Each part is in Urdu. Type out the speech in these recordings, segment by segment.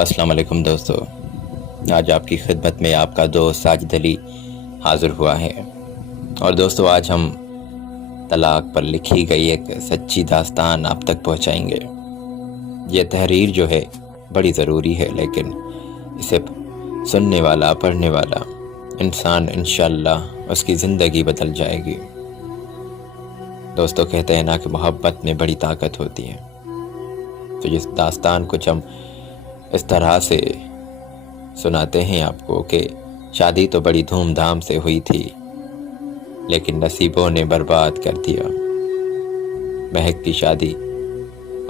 السلام علیکم دوستو، آج آپ کی خدمت میں آپ کا دوست ساجد علی حاضر ہوا ہے۔ اور دوستو، آج ہم طلاق پر لکھی گئی ایک سچی داستان آپ تک پہنچائیں گے۔ یہ تحریر جو ہے بڑی ضروری ہے، لیکن اسے سننے والا، پڑھنے والا انسان انشاءاللہ اس کی زندگی بدل جائے گی۔ دوستو، کہتے ہیں نا کہ محبت میں بڑی طاقت ہوتی ہے۔ تو اس داستان کچھ ہم اس طرح سے سناتے ہیں آپ کو کہ شادی تو بڑی دھوم دھام سے ہوئی تھی، لیکن نصیبوں نے برباد کر دیا۔ مہک کی شادی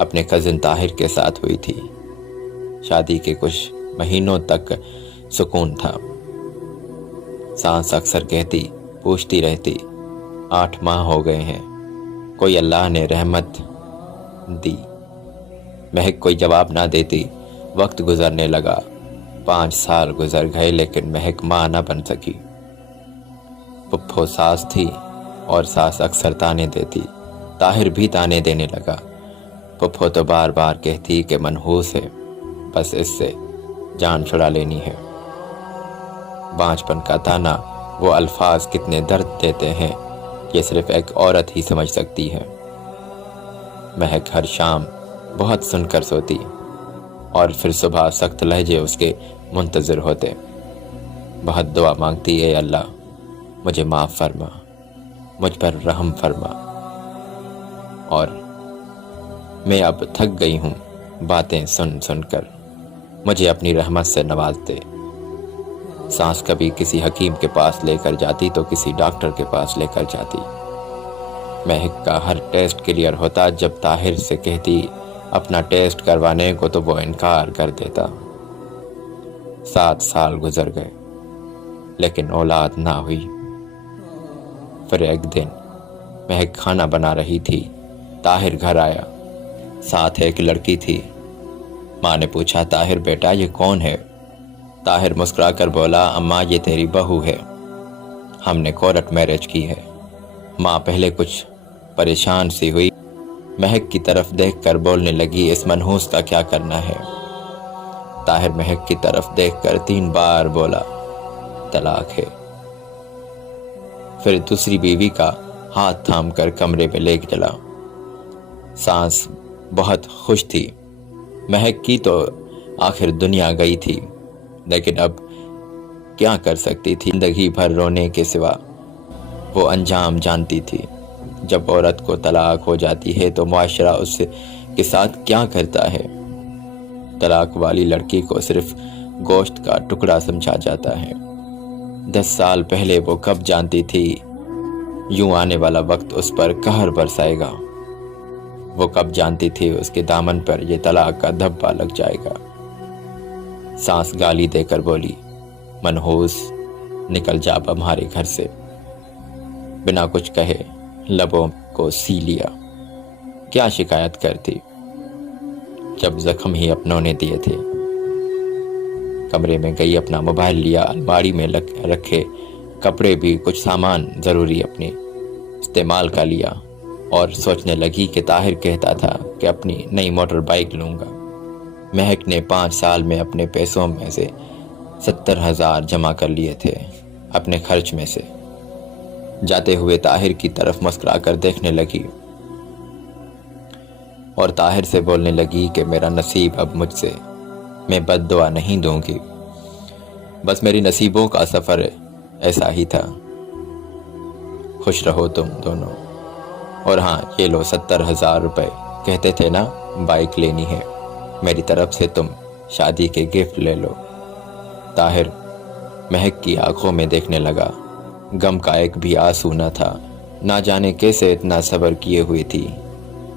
اپنے کزن طاہر کے ساتھ ہوئی تھی۔ شادی کے کچھ مہینوں تک سکون تھا۔ سانس اکثر کہتی، پوچھتی رہتی، 8 ماہ ہو گئے ہیں، کوئی اللہ نے رحمت دی؟ مہک کوئی جواب نہ دیتی۔ وقت گزرنے لگا، 5 سال گزر گئے، لیکن مہک ماں نہ بن سکی۔ پپھو ساس تھی اور ساس اکثر تانے دیتی۔ طاہر بھی تانے دینے لگا۔ پپھو تو بار بار کہتی کہ منحوس ہے، بس اس سے جان چھڑا لینی ہے۔ بانجپن کا تانا، وہ الفاظ کتنے درد دیتے ہیں، یہ صرف ایک عورت ہی سمجھ سکتی ہے۔ مہک ہر شام بہت سن کر سوتی، اور پھر صبح سخت لہجے اس کے منتظر ہوتے۔ بہت دعا مانگتی، اے اللہ مجھے معاف فرما، مجھ پر رحم فرما، اور میں اب تھک گئی ہوں باتیں سن سن کر، مجھے اپنی رحمت سے نواز دے۔ سانس کبھی کسی حکیم کے پاس لے کر جاتی تو کسی ڈاکٹر کے پاس لے کر جاتی۔ مہک کا ہر ٹیسٹ کلیئر ہوتا، جب طاہر سے کہتی اپنا ٹیسٹ کروانے کو تو وہ انکار کر دیتا۔ 7 سال گزر گئے، لیکن اولاد نہ ہوئی۔ پھر ایک دن مہک کھانا بنا رہی تھی، طاہر گھر آیا، ساتھ ایک لڑکی تھی۔ ماں نے پوچھا، طاہر بیٹا یہ کون ہے؟ طاہر مسکرا کر بولا، اماں یہ تیری بہو ہے، ہم نے کورٹ میرج کی ہے۔ ماں پہلے کچھ پریشان سی ہوئی، مہک کی طرف دیکھ کر بولنے لگی، اس منحوس کا کیا کرنا ہے؟ طاہر مہک کی طرف دیکھ کر 3 بار بولا، طلاق ہے۔ پھر دوسری بیوی کا ہاتھ تھام کر کمرے میں لے چلا۔ سانس بہت خوش تھی، مہک کی تو آخر دنیا گئی تھی، لیکن اب کیا کر سکتی تھی؟ زندگی بھر رونے کے سوا وہ انجام جانتی تھی۔ جب عورت کو طلاق ہو جاتی ہے تو معاشرہ اس کے ساتھ کیا کرتا ہے؟ طلاق والی لڑکی کو صرف گوشت کا ٹکڑا سمجھا جاتا ہے۔ 10 سال پہلے وہ کب جانتی تھی یوں آنے والا وقت اس پر قہر برسائے گا؟ وہ کب جانتی تھی اس کے دامن پر یہ طلاق کا دھبا لگ جائے گا؟ سانس گالی دے کر بولی، منحوس نکل جا اب ہمارے گھر سے۔ بنا کچھ کہے لبوں کو سی لیا۔ کیا شکایت کرتی جب زخم ہی اپنوں نے دیے تھے؟ کمرے میں گئی، اپنا موبائل لیا، الماری میں رکھے کپڑے بھی کچھ سامان ضروری اپنی استعمال کا لیا، اور سوچنے لگی کہ طاہر کہتا تھا کہ اپنی نئی موٹر بائک لوں گا۔ مہک نے 5 سال میں اپنے پیسوں میں سے 70,000 جمع کر لیے تھے، اپنے خرچ میں سے۔ جاتے ہوئے طاہر کی طرف مسکرا کر دیکھنے لگی، اور طاہر سے بولنے لگی کہ میرا نصیب اب مجھ سے، میں بد دعا نہیں دوں گی، بس میری نصیبوں کا سفر ایسا ہی تھا، خوش رہو تم دونوں۔ اور ہاں یہ لو 70,000 روپے، کہتے تھے نا بائک لینی ہے، میری طرف سے تم شادی کے گفٹ لے لو۔ طاہر مہک کی آنکھوں میں دیکھنے لگا، غم کا ایک بھی آنسو نہ تھا، نہ جانے کیسے اتنا صبر کیے ہوئی تھی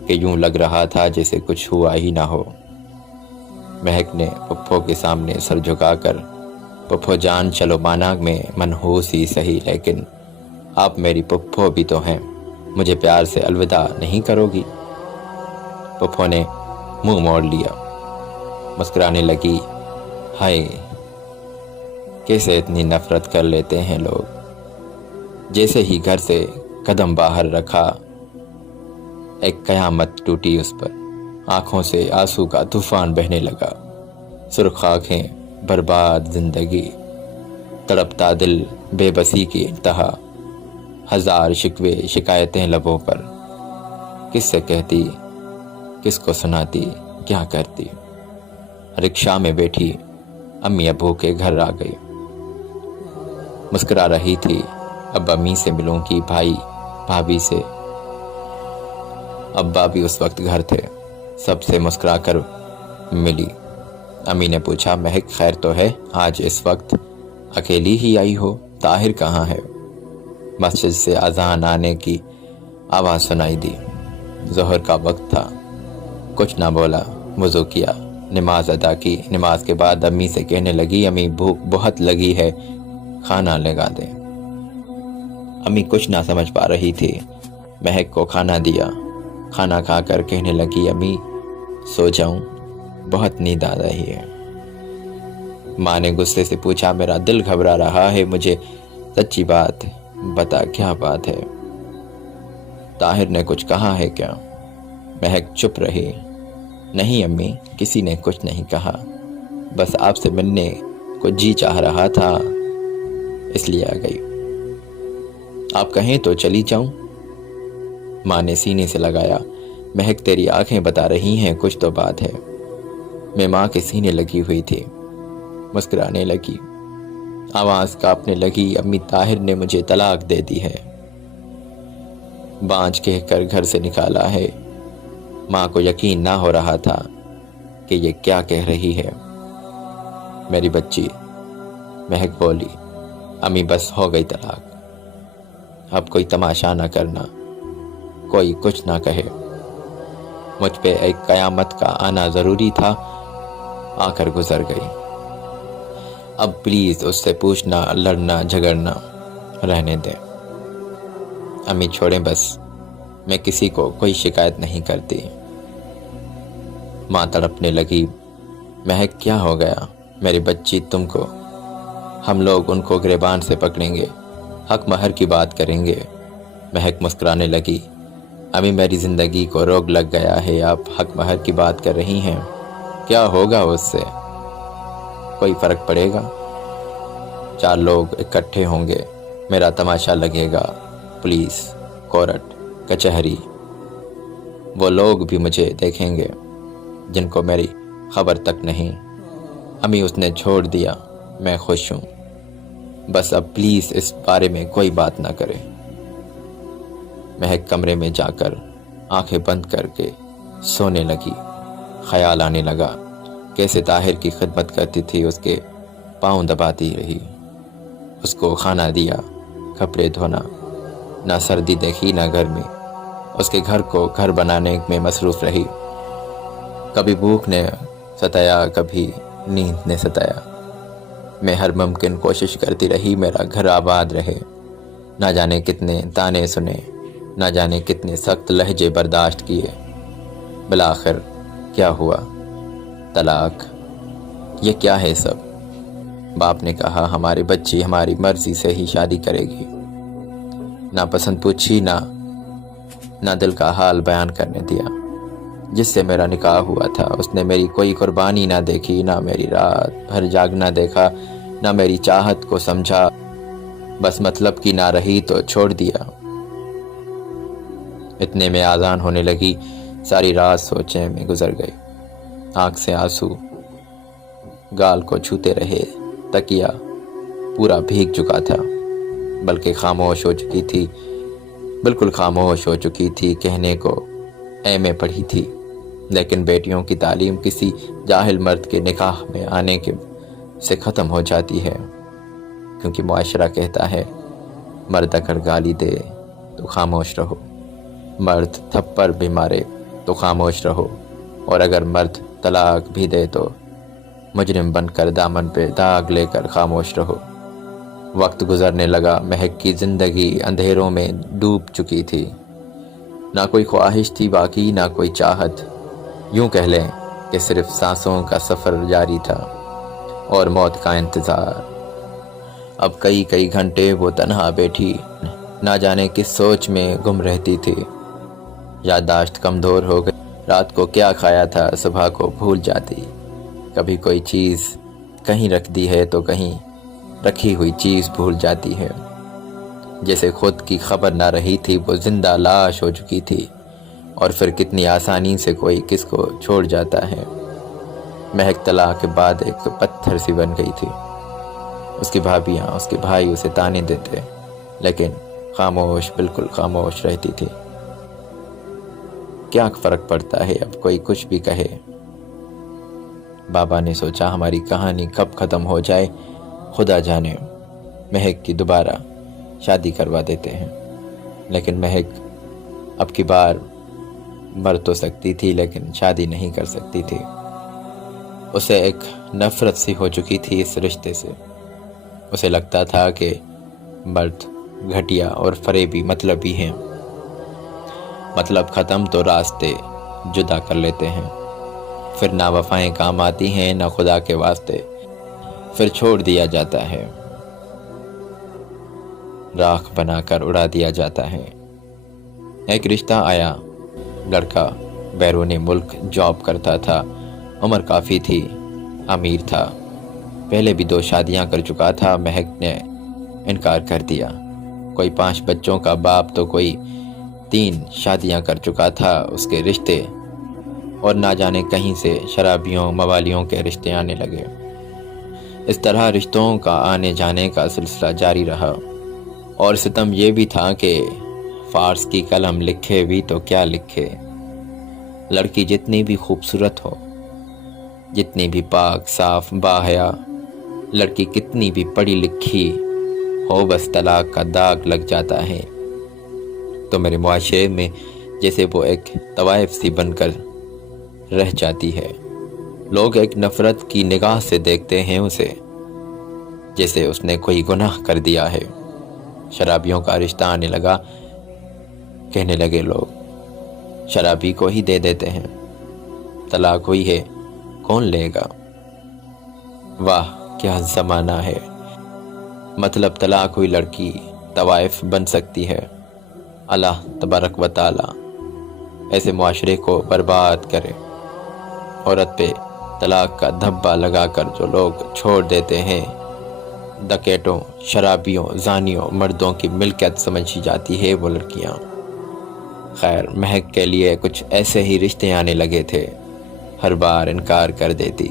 کہ یوں لگ رہا تھا جیسے کچھ ہوا ہی نہ ہو۔ مہک نے پپھو کے سامنے سر جھکا کر، پپھو جان چلو مانا میں منحوس ہی سہی، لیکن آپ میری پپھو بھی تو ہیں، مجھے پیار سے الوداع نہیں کرو گی؟ پپھو نے منہ موڑ لیا، مسکرانے لگی، ہائے کیسے اتنی نفرت کر لیتے ہیں لوگ۔ جیسے ہی گھر سے قدم باہر رکھا، ایک قیامت ٹوٹی اس پر، آنکھوں سے آنسو کا طوفان بہنے لگا۔ سرخ آنکھیں، برباد زندگی، تڑپتا دل، بے بسی کی انتہا، ہزار شکوے شکایتیں لبوں پر، کس سے کہتی، کس کو سناتی، کیا کرتی۔ رکشا میں بیٹھی امی ابو کے گھر آ گئی، مسکرا رہی تھی، اب امی سے ملوں گی، بھائی بھابھی سے۔ ابا بھی اس وقت گھر تھے، سب سے مسکرا کر ملی۔ امی نے پوچھا، مہک خیر تو ہے؟ آج اس وقت اکیلی ہی آئی ہو، طاہر کہاں ہے؟ مسجد سے اذان آنے کی آواز سنائی دی، ظہر کا وقت تھا، کچھ نہ بولا، وضو کیا، نماز ادا کی۔ نماز کے بعد امی سے کہنے لگی، امی بھوک بہت لگی ہے، کھانا لگا دیں۔ امی کچھ نہ سمجھ پا رہی تھی، مہک کو کھانا دیا، کھانا کھا کر کہنے لگی، امی سو جاؤں، بہت نیند آ رہی ہے۔ ماں نے غصے سے پوچھا، میرا دل گھبرا رہا ہے، مجھے سچی بات بتا، کیا بات ہے؟ طاہر نے کچھ کہا ہے کیا؟ مہک چپ رہی۔ نہیں امی، کسی نے کچھ نہیں کہا، بس آپ سے ملنے کو جی چاہ رہا تھا، اس لیے آ گئی۔ آپ کہیں تو چلی جاؤں؟ ماں نے سینے سے لگایا، مہک تیری آنکھیں بتا رہی ہیں کچھ تو بات ہے۔ میں ماں کے سینے لگی ہوئی تھی، مسکرانے لگی، آواز کانپنے لگی، امی طاہر نے مجھے طلاق دے دی ہے، بانجھ کہہ کر گھر سے نکالا ہے۔ ماں کو یقین نہ ہو رہا تھا کہ یہ کیا کہہ رہی ہے۔ میری بچی، مہک بولی، امی بس ہو گئی طلاق، اب کوئی تماشا نہ کرنا، کوئی کچھ نہ کہے، مجھ پہ ایک قیامت کا آنا ضروری تھا، آ کر گزر گئی، اب پلیز اس سے پوچھنا، لڑنا جھگڑنا رہنے دیں۔ امی چھوڑیں بس، میں کسی کو کوئی شکایت نہیں کرتی۔ ماں تڑپنے لگی، مہک کیا ہو گیا میری بچی تم کو؟ ہم لوگ ان کو گریبان سے پکڑیں گے، حق مہر کی بات کریں گے۔ مہک مسکرانے لگی، امی میری زندگی کو روگ لگ گیا ہے، آپ حق مہر کی بات کر رہی ہیں، کیا ہوگا اس سے؟ کوئی فرق پڑے گا؟ 4 لوگ اکٹھے ہوں گے، میرا تماشا لگے گا، پولیس، کورٹ، کچہری، وہ لوگ بھی مجھے دیکھیں گے جن کو میری خبر تک نہیں۔ امی اس نے چھوڑ دیا، میں خوش ہوں، بس اب پلیز اس بارے میں کوئی بات نہ کرے۔ مہک کمرے میں جا کر آنکھیں بند کر کے سونے لگی۔ خیال آنے لگا، کیسے طاہر کی خدمت کرتی تھی، اس کے پاؤں دباتی رہی، اس کو کھانا دیا، کپڑے دھونا، نہ سردی دیکھی نہ گرمی، اس کے گھر کو گھر بنانے میں مصروف رہی۔ کبھی بھوک نے ستایا، کبھی نیند نے ستایا، میں ہر ممکن کوشش کرتی رہی میرا گھر آباد رہے، نہ جانے کتنے تانے سنے، نہ جانے کتنے سخت لہجے برداشت کیے، بالآخر کیا ہوا؟ طلاق۔ یہ کیا ہے سب؟ باپ نے کہا ہماری بچی ہماری مرضی سے ہی شادی کرے گی، نہ پسند پوچھی، نہ دل کا حال بیان کرنے دیا۔ جس سے میرا نکاح ہوا تھا اس نے میری کوئی قربانی نہ دیکھی، نہ میری رات بھر جاگنا دیکھا، نہ میری چاہت کو سمجھا، بس مطلب کی نہ رہی تو چھوڑ دیا۔ اتنے میں اذان ہونے لگی، ساری رات سوچیں میں گزر گئی، آنکھ سے آنسو گال کو چھوتے رہے، تکیا پورا بھیگ چکا تھا، بلکہ خاموش ہو چکی تھی، بالکل خاموش ہو چکی تھی، کہنے کو ایم اے پڑھی تھی، لیکن بیٹیوں کی تعلیم کسی جاہل مرد کے نکاح میں آنے سے ختم ہو جاتی ہے، کیونکہ معاشرہ کہتا ہے مرد اگر گالی دے تو خاموش رہو، مرد تھپڑ بھی مارے تو خاموش رہو، اور اگر مرد طلاق بھی دے تو مجرم بن کر دامن پہ داغ لے کر خاموش رہو۔ وقت گزرنے لگا، مہک کی زندگی اندھیروں میں ڈوب چکی تھی، نہ کوئی خواہش تھی باقی، نہ کوئی چاہت، یوں کہہ لیں کہ صرف سانسوں کا سفر جاری تھا اور موت کا انتظار۔ اب کئی گھنٹے وہ تنہا بیٹھی نہ جانے کس سوچ میں گم رہتی تھی، یادداشت کمزور ہو گئی، رات کو کیا کھایا تھا صبح کو بھول جاتی، کبھی کوئی چیز کہیں رکھ دی ہے تو کہیں رکھی ہوئی چیز بھول جاتی ہے، جیسے خود کی خبر نہ رہی تھی وہ زندہ لاش ہو چکی تھی، اور پھر کتنی آسانی سے کوئی کس کو چھوڑ جاتا ہے۔ مہک طلاق کے بعد ایک پتھر سی بن گئی تھی۔ اس کی بھابیاں، اس کے بھائی اسے تانے دیتے، لیکن خاموش، بالکل خاموش رہتی تھی۔ کیا فرق پڑتا ہے اب کوئی کچھ بھی کہے۔ بابا نے سوچا ہماری کہانی کب ختم ہو جائے خدا جانے، مہک کی دوبارہ شادی کروا دیتے ہیں۔ لیکن مہک اب کی بار مر تو سکتی تھی لیکن شادی نہیں کر سکتی تھی۔ اسے ایک نفرت سی ہو چکی تھی اس رشتے سے۔ اسے لگتا تھا کہ مرد گھٹیا اور فریبی مطلبی ہیں، مطلب ختم تو راستے جدا کر لیتے ہیں، پھر نہ وفائیں کام آتی ہیں نہ خدا کے واسطے، پھر چھوڑ دیا جاتا ہے، راکھ بنا کر اڑا دیا جاتا ہے۔ ایک رشتہ آیا، لڑکا بیرون ملک جاب کرتا تھا، عمر کافی تھی، امیر تھا، پہلے بھی 2 شادیاں کر چکا تھا۔ مہک نے انکار کر دیا۔ کوئی 5 بچوں کا باپ تو کوئی 3 شادیاں کر چکا تھا۔ اس کے رشتے اور نہ جانے کہیں سے شرابیوں موالیوں کے رشتے آنے لگے۔ اس طرح رشتوں کا آنے جانے کا سلسلہ جاری رہا، اور ستم یہ بھی تھا کہ فارس کی قلم لکھے بھی تو کیا لکھے۔ لڑکی جتنی بھی خوبصورت ہو، جتنی بھی پاک صاف باحیا، لڑکی کتنی بھی پڑھی لکھی ہو، بس طلاق کا داغ لگ جاتا ہے تو میرے معاشرے میں جیسے وہ ایک طوائف سی بن کر رہ جاتی ہے۔ لوگ ایک نفرت کی نگاہ سے دیکھتے ہیں اسے، جیسے اس نے کوئی گناہ کر دیا ہے۔ شرابیوں کا رشتہ آنے لگا، کہنے لگے لوگ شرابی کو ہی دے دیتے ہیں، طلاق ہوئی ہے کون لے گا۔ واہ کیا زمانہ ہے، مطلب طلاق ہوئی لڑکی طوائف بن سکتی ہے۔ اللہ تبارک و تعالی ایسے معاشرے کو برباد کرے۔ عورت پہ طلاق کا دھبا لگا کر جو لوگ چھوڑ دیتے ہیں، ڈکیٹوں، شرابیوں، زانیوں، مردوں کی ملکیت سمجھی جاتی ہے وہ لڑکیاں۔ خیر، مہک کے لیے کچھ ایسے ہی رشتے آنے لگے تھے، ہر بار انکار کر دیتی۔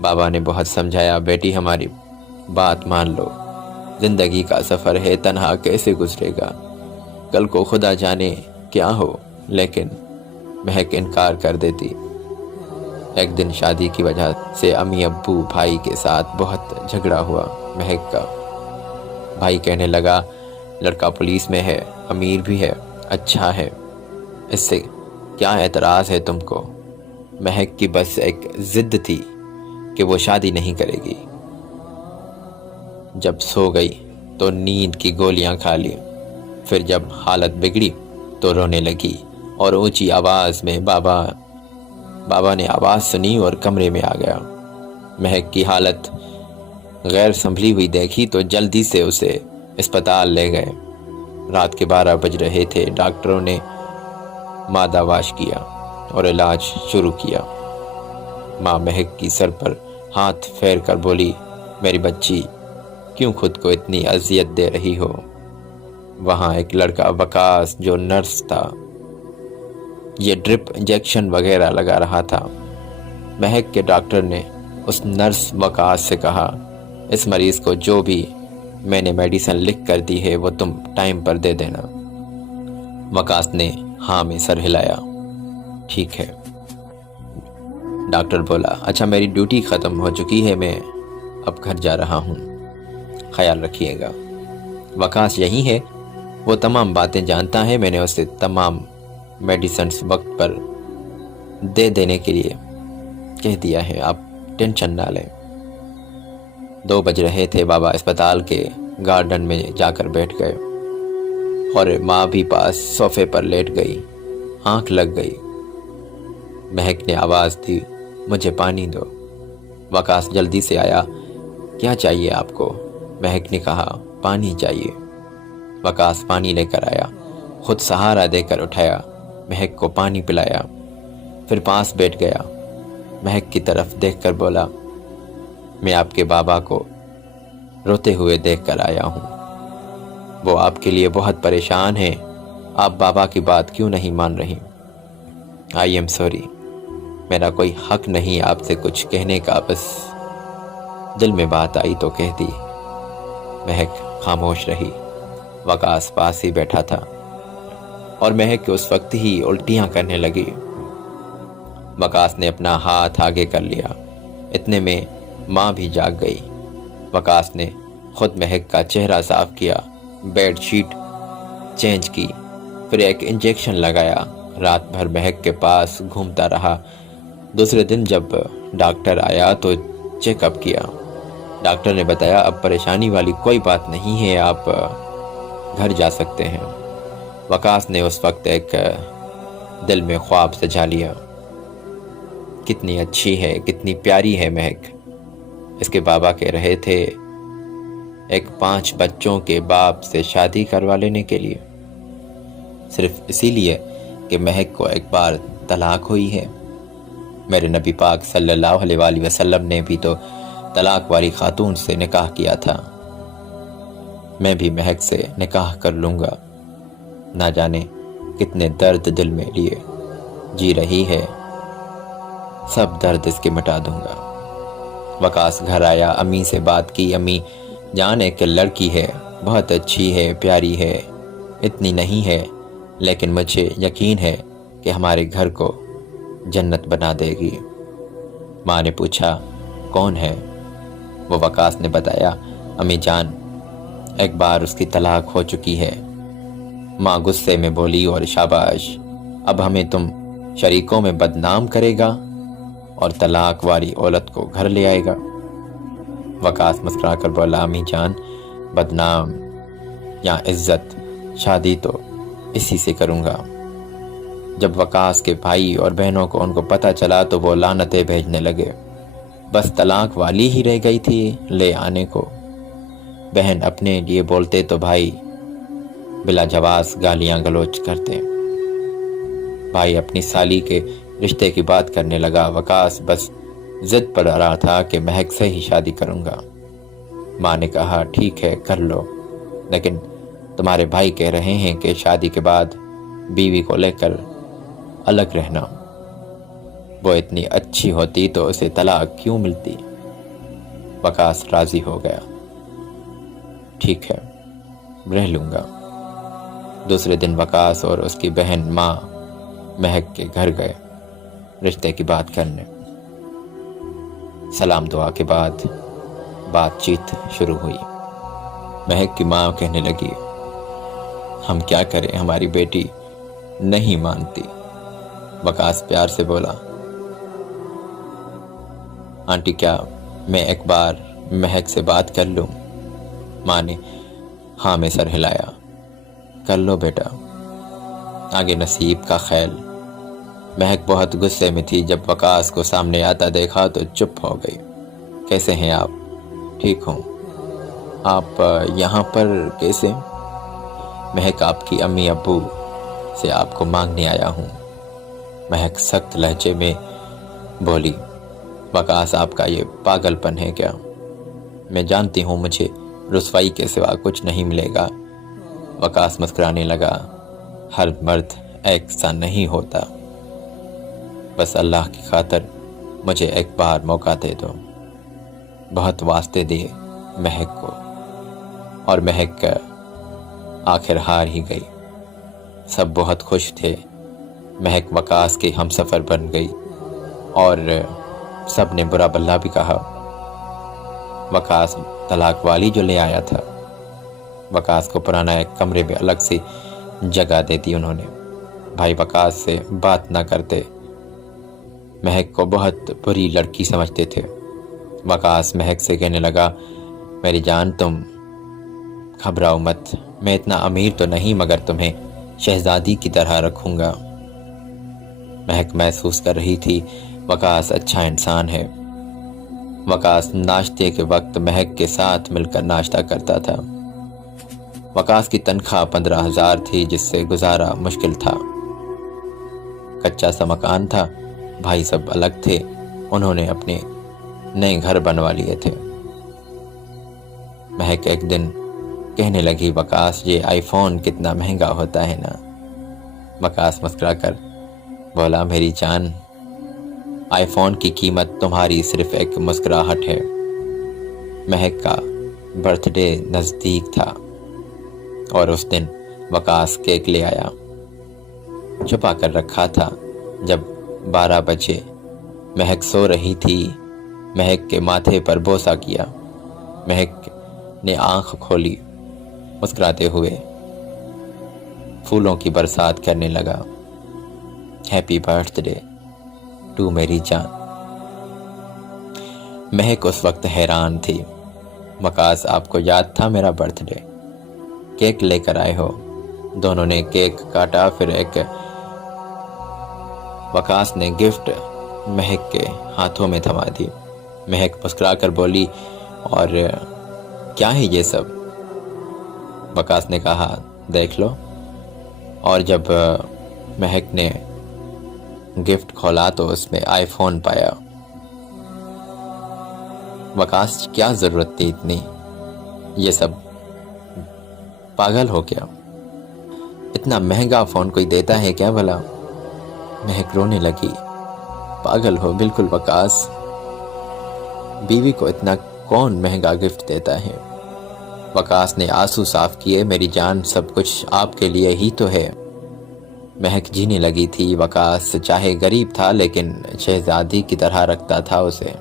بابا نے بہت سمجھایا، بیٹی ہماری بات مان لو، زندگی کا سفر ہے، تنہا کیسے گزرے گا، کل کو خدا جانے کیا ہو۔ لیکن مہک انکار کر دیتی۔ ایک دن شادی کی وجہ سے امی ابو بھائی کے ساتھ بہت جھگڑا ہوا۔ مہک کا بھائی کہنے لگا لڑکا پولیس میں ہے، امیر بھی ہے، اچھا ہے، اس سے کیا اعتراض ہے تم کو۔ مہک کی بس ایک ضد تھی کہ وہ شادی نہیں کرے گی۔ جب سو گئی تو نیند کی گولیاں کھا لی، پھر جب حالت بگڑی تو رونے لگی اور اونچی آواز میں بابا نے آواز سنی اور کمرے میں آ گیا۔ مہک کی حالت غیر سنبھلی ہوئی دیکھی تو جلدی سے اسے اسپتال لے گئے۔ رات کے 12 بج رہے تھے۔ ڈاکٹروں نے مادہ واش کیا اور علاج شروع کیا۔ ماں مہک کی سر پر ہاتھ پھیر کر بولی، میری بچی کیوں خود کو اتنی اذیت دے رہی ہو۔ وہاں ایک لڑکا وقاص جو نرس تھا، یہ ڈرپ انجیکشن وغیرہ لگا رہا تھا۔ مہک کے ڈاکٹر نے اس نرس وقاص سے کہا، اس مریض کو جو بھی میں نے میڈیسن لکھ کر دی ہے وہ تم ٹائم پر دے دینا۔ وقاص نے ہاں میں سر ہلایا، ٹھیک ہے۔ ڈاکٹر بولا، اچھا میری ڈیوٹی ختم ہو چکی ہے، میں اب گھر جا رہا ہوں، خیال رکھیے گا۔ وقاص یہی ہے، وہ تمام باتیں جانتا ہے، میں نے اسے تمام میڈیسنز وقت پر دے دینے کے لیے کہہ دیا ہے، آپ ٹینشن نہ لیں۔ 2 بج رہے تھے۔ بابا اسپتال کے گارڈن میں جا کر بیٹھ گئے اور ماں بھی پاس صوفے پر لیٹ گئی، آنکھ لگ گئی۔ مہک نے آواز دی، مجھے پانی دو۔ وقاص جلدی سے آیا، کیا چاہیے آپ کو؟ مہک نے کہا، پانی چاہیے۔ وقاص پانی لے کر آیا، خود سہارا دے کر اٹھایا، مہک کو پانی پلایا، پھر پاس بیٹھ گیا۔ مہک کی طرف دیکھ کر بولا، میں آپ کے بابا کو روتے ہوئے دیکھ کر آیا ہوں، وہ آپ کے لیے بہت پریشان ہیں، آپ بابا کی بات کیوں نہیں مان رہی؟ آئی ایم سوری، میرا کوئی حق نہیں آپ سے کچھ کہنے کا، بس دل میں بات آئی تو کہہ دی۔ مہک خاموش رہی۔ وقاص پاس ہی بیٹھا تھا اور مہک اس وقت ہی الٹیاں کرنے لگی۔ وقاص نے اپنا ہاتھ آگے کر لیا، اتنے میں ماں بھی جاگ گئی۔ وقاص نے خود مہک کا چہرہ صاف کیا، بیڈ شیٹ چینج کی، پھر ایک انجیکشن لگایا، رات بھر مہک کے پاس گھومتا رہا۔ دوسرے دن جب ڈاکٹر آیا تو چیک اپ کیا۔ ڈاکٹر نے بتایا اب پریشانی والی کوئی بات نہیں ہے، آپ گھر جا سکتے ہیں۔ وقاص نے اس وقت ایک دل میں خواب سجا لیا، کتنی اچھی ہے، کتنی پیاری ہے مہک۔ اس کے بابا کہہ رہے تھے ایک 5 بچوں کے باپ سے شادی کروا لینے کے لیے، صرف اسی لیے کہ مہک کو ایک بار طلاق ہوئی ہے۔ میرے نبی پاک صلی اللہ علیہ وآلہ وسلم نے بھی تو طلاق والی خاتون سے نکاح کیا تھا، میں بھی مہک سے نکاح کر لوں گا، نہ جانے کتنے درد دل میں لیے جی رہی ہے، سب درد اس کے مٹا دوں گا۔ وقاص گھر آیا، امی سے بات کی، امی جان ایک لڑکی ہے، بہت اچھی ہے، پیاری ہے، اتنی نہیں ہے لیکن مجھے یقین ہے کہ ہمارے گھر کو جنت بنا دے گی۔ ماں نے پوچھا کون ہے؟ وہ وقاص نے بتایا امی جان ایک بار اس کی طلاق ہو چکی ہے۔ ماں غصے میں بولی اور شاباش، اب ہمیں تم شریکوں میں بدنام کرے گا اور طلاق والی عورت کو گھر لے آئے گا۔ وقاص مسکرا کر بولا امی جان بدنام یا عزت، شادی تو اسی سے کروں گا۔ جب وقاص کے بھائی اور بہنوں کو ان کو پتہ چلا تو وہ لعنتیں بھیجنے لگے، بس طلاق والی ہی رہ گئی تھی لے آنے کو۔ بہن اپنے لیے بولتے تو بھائی بلا جواز گالیاں گلوچ کرتے۔ بھائی اپنی سالی کے رشتے کی بات کرنے لگا، وقاص بس ضد پر رہا تھا کہ مہک سے ہی شادی کروں گا۔ ماں نے کہا ٹھیک ہے کر لو، لیکن تمہارے بھائی کہہ رہے ہیں کہ شادی کے بعد بیوی کو لے کر الگ رہنا، وہ اتنی اچھی ہوتی تو اسے طلاق کیوں ملتی؟ وقاص راضی ہو گیا، ٹھیک ہے رہ لوں گا۔ دوسرے دن وقاص اور اس کی بہن ماں مہک کے گھر گئے رشتے کی بات کرنے۔ سلام دعا کے بعد بات چیت شروع ہوئی۔ مہک کی ماں کہنے لگی ہم کیا کریں، ہماری بیٹی نہیں مانتی۔ وقاص پیار سے بولا آنٹی کیا میں ایک بار مہک سے بات کر لوں؟ ماں نے ہاں میں سر ہلایا، کر لو بیٹا، آگے نصیب کا خیال۔ مہک بہت غصے میں تھی، جب وقاص کو سامنے آتا دیکھا تو چپ ہو گئی۔ کیسے ہیں آپ؟ ٹھیک ہوں، آپ یہاں پر کیسے؟ مہک آپ کی امی ابو سے آپ کو مانگنے آیا ہوں۔ مہک سخت لہجے میں بولی وقاص آپ کا یہ پاگل پن ہے کیا؟ میں جانتی ہوں مجھے رسوائی کے سوا کچھ نہیں ملے گا۔ وقاص مسکرانے لگا، ہر مرد ایک سا نہیں ہوتا، بس اللہ کی خاطر مجھے ایک بار موقع دے دو۔ بہت واسطے دیے مہک کو، اور مہک آخر ہار ہی گئی۔ سب بہت خوش تھے، مہک وقاص کے ہم سفر بن گئی اور سب نے برا بھلا بھی کہا۔ وقاص طلاق والی جو لے آیا تھا، وقاص کو پرانا ایک کمرے میں الگ سی جگہ دے دی انہوں نے۔ بھائی وقاص سے بات نہ کرتے، مہک کو بہت بری لڑکی سمجھتے تھے۔ وقاص مہک سے کہنے لگا میری جان تم گھبراؤ مت، میں اتنا امیر تو نہیں مگر تمہیں شہزادی کی طرح رکھوں گا۔ مہک محسوس کر رہی تھی وقاص اچھا انسان ہے۔ وقاص ناشتے کے وقت مہک کے ساتھ مل کر ناشتہ کرتا تھا۔ وقاص کی تنخواہ 15,000 تھی، جس سے گزارا مشکل تھا۔ کچا سا مکان تھا، بھائی سب الگ تھے، انہوں نے اپنے نئے گھر بنوا لیے تھے۔ مہک ایک دن کہنے لگی، وقاص یہ آئی فون کتنا مہنگا ہوتا ہے نا۔ وقاص مسکرا کر بولا، میری جان، آئی فون کی قیمت تمہاری صرف ایک مسکراہٹ ہے۔ مہک کا برتھ ڈے نزدیک تھا اور اس دن وقاص کیک لے آیا۔ چھپا کر رکھا تھا۔ جب 12 بجے مہک سو رہی تھی، مہک کے ماتھے پر بوسہ کیا۔ مہک نے آنکھ کھولی، مسکراتے ہوئے پھولوں کی برسات کرنے لگا۔ Happy birth day to marry جان۔ مہک اس وقت حیران تھی۔ وقاص، آپ کو یاد تھا میرا برتھ ڈے؟ کیک لے کر آئے ہو؟ دونوں نے کیک کاٹا، پھر ایک وقاص نے گفٹ مہک کے ہاتھوں میں تھما دی۔ مہک مسکرا کر بولی، اور کیا ہے یہ سب؟ وقاص نے کہا، دیکھ لو۔ اور جب مہک نے گفٹ کھولا تو اس میں آئی فون پایا۔ وقاص، کیا ضرورت تھی اتنی؟ یہ سب پاگل ہو کیا؟ اتنا مہنگا فون کوئی دیتا ہے کیا بھلا؟ مہک رونے لگی۔ پاگل ہو بالکل وقاص، بیوی کو اتنا کون مہنگا گفٹ دیتا ہے؟ وقاص نے آنسو صاف کیے، میری جان، سب کچھ آپ کے لیے ہی تو ہے۔ مہک جینے لگی تھی۔ وقاص چاہے غریب تھا لیکن شہزادی کی طرح رکھتا تھا اسے۔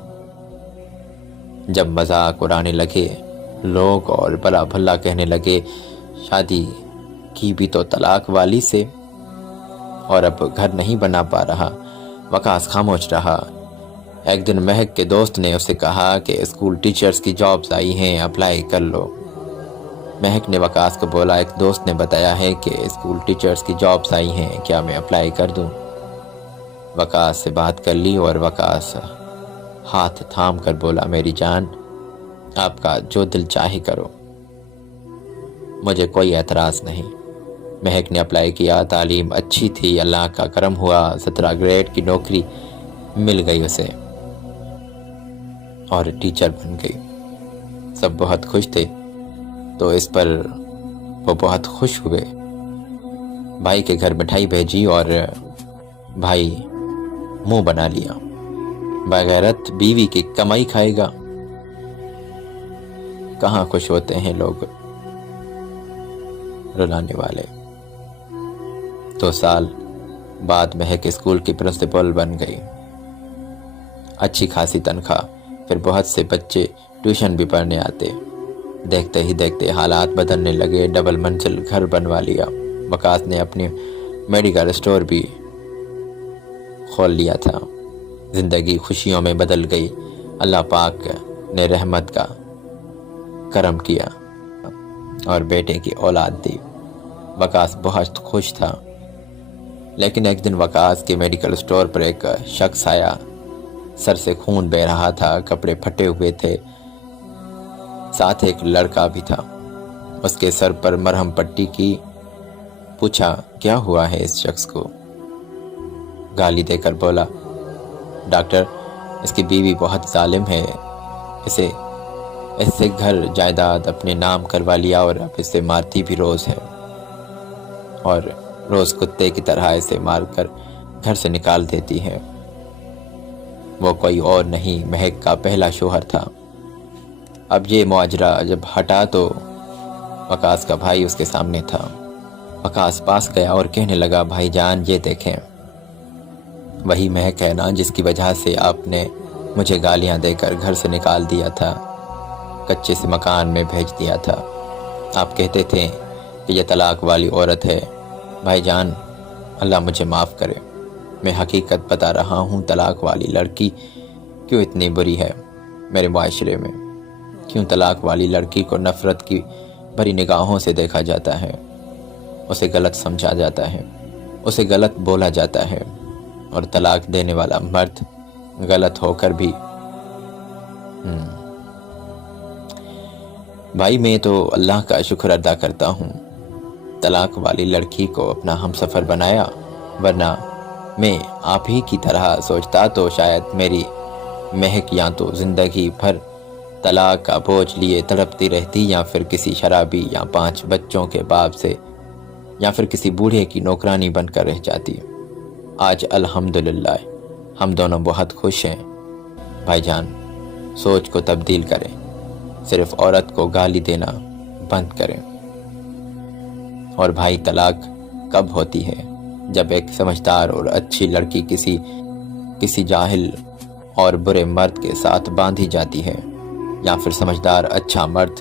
جب مذاق اڑانے لگے لوگ اور بلا بھلا کہنے لگے، شادی کی بھی تو طلاق والی سے، اور اب گھر نہیں بنا پا رہا، وقاص خاموش رہا۔ ایک دن مہک کے دوست نے اسے کہا کہ اسکول ٹیچرز کی جابز آئی ہیں، اپلائی کر لو۔ مہک نے وقاص کو بولا، ایک دوست نے بتایا ہے کہ اسکول ٹیچرز کی جابز آئی ہیں، کیا میں اپلائی کر دوں؟ وقاص سے بات کر لی اور وقاص ہاتھ تھام کر بولا، میری جان، آپ کا جو دل چاہے کرو، مجھے کوئی اعتراض نہیں۔ مہک نے اپلائی کیا، تعلیم اچھی تھی، اللہ کا کرم ہوا، 17 گریڈ کی نوکری مل گئی اسے اور ٹیچر بن گئی۔ سب بہت خوش تھے، تو اس پر وہ بہت خوش ہوئے۔ بھائی کے گھر مٹھائی بھیجی اور بھائی منہ بنا لیا، بغیرت بیوی کی کمائی کھائے گا۔ کہاں خوش ہوتے ہیں لوگ، رلانے والے۔ 2 سال بعد مہک اسکول کی پرنسپل بن گئی، اچھی خاصی تنخواہ، پھر بہت سے بچے ٹیوشن بھی پڑھنے آتے۔ دیکھتے ہی دیکھتے حالات بدلنے لگے، ڈبل منزل گھر بنوا لیا۔ وقاص نے اپنی میڈیکل اسٹور بھی کھول لیا تھا۔ زندگی خوشیوں میں بدل گئی۔ اللہ پاک نے رحمت کا کرم کیا اور بیٹے کی اولاد دی۔ وقاص بہت خوش تھا، لیکن ایک دن وقاص کے میڈیکل اسٹور پر ایک شخص آیا۔ سر سے خون بہہ رہا تھا، کپڑے پھٹے ہوئے تھے، ساتھ ایک لڑکا بھی تھا۔ اس کے سر پر مرہم پٹی کی۔ پوچھا، کیا ہوا ہے اس شخص کو؟ گالی دے کر بولا، ڈاکٹر، اس کی بیوی بہت ظالم ہے، اس سے گھر جائیداد اپنے نام کروا لیا اور اب اسے مارتی بھی روز ہے، اور روز کتے کی طرح اسے مار کر گھر سے نکال دیتی ہے۔ وہ کوئی اور نہیں، مہک کا پہلا شوہر تھا۔ اب یہ مواجرہ جب ہٹا تو وقاص کا بھائی اس کے سامنے تھا۔ وقاص پاس گیا اور کہنے لگا، بھائی جان، یہ دیکھیں، وہی مہک ہے نا جس کی وجہ سے آپ نے مجھے گالیاں دے کر گھر سے نکال دیا تھا، کچے سے مکان میں بھیج دیا تھا۔ آپ کہتے تھے کہ یہ طلاق والی عورت ہے۔ بھائی جان، اللہ مجھے معاف کرے، میں حقیقت بتا رہا ہوں، طلاق والی لڑکی کیوں اتنی بری ہے میرے معاشرے میں؟ کیوں طلاق والی لڑکی کو نفرت کی بھری نگاہوں سے دیکھا جاتا ہے، اسے غلط سمجھا جاتا ہے، اسے غلط بولا جاتا ہے، اور طلاق دینے والا مرد غلط ہو کر بھی بھائی، میں تو اللہ کا شکر ادا کرتا ہوں طلاق والی لڑکی کو اپنا ہمسفر بنایا، ورنہ میں آپ ہی کی طرح سوچتا تو شاید میری مہک یا تو زندگی بھر طلاق کا بوجھ لیے تڑپتی رہتی، یا پھر کسی شرابی یا 5 بچوں کے باپ سے، یا پھر کسی بوڑھے کی نوکرانی بن کر رہ جاتی۔ آج الحمدللہ ہم دونوں بہت خوش ہیں۔ بھائی جان، سوچ کو تبدیل کریں، صرف عورت کو گالی دینا بند کریں۔ اور بھائی، طلاق کب ہوتی ہے؟ جب ایک سمجھدار اور اچھی لڑکی کسی جاہل اور برے مرد کے ساتھ باندھی جاتی ہے، یا پھر سمجھدار اچھا مرد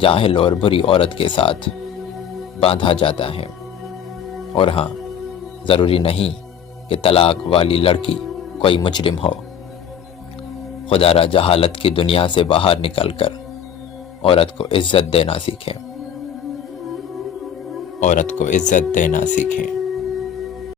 جاہل اور بری عورت کے ساتھ باندھا جاتا ہے۔ اور ہاں، ضروری نہیں کہ طلاق والی لڑکی کوئی مجرم ہو۔ خدا را جہالت کی دنیا سے باہر نکل کر عورت کو عزت دینا سیکھیں۔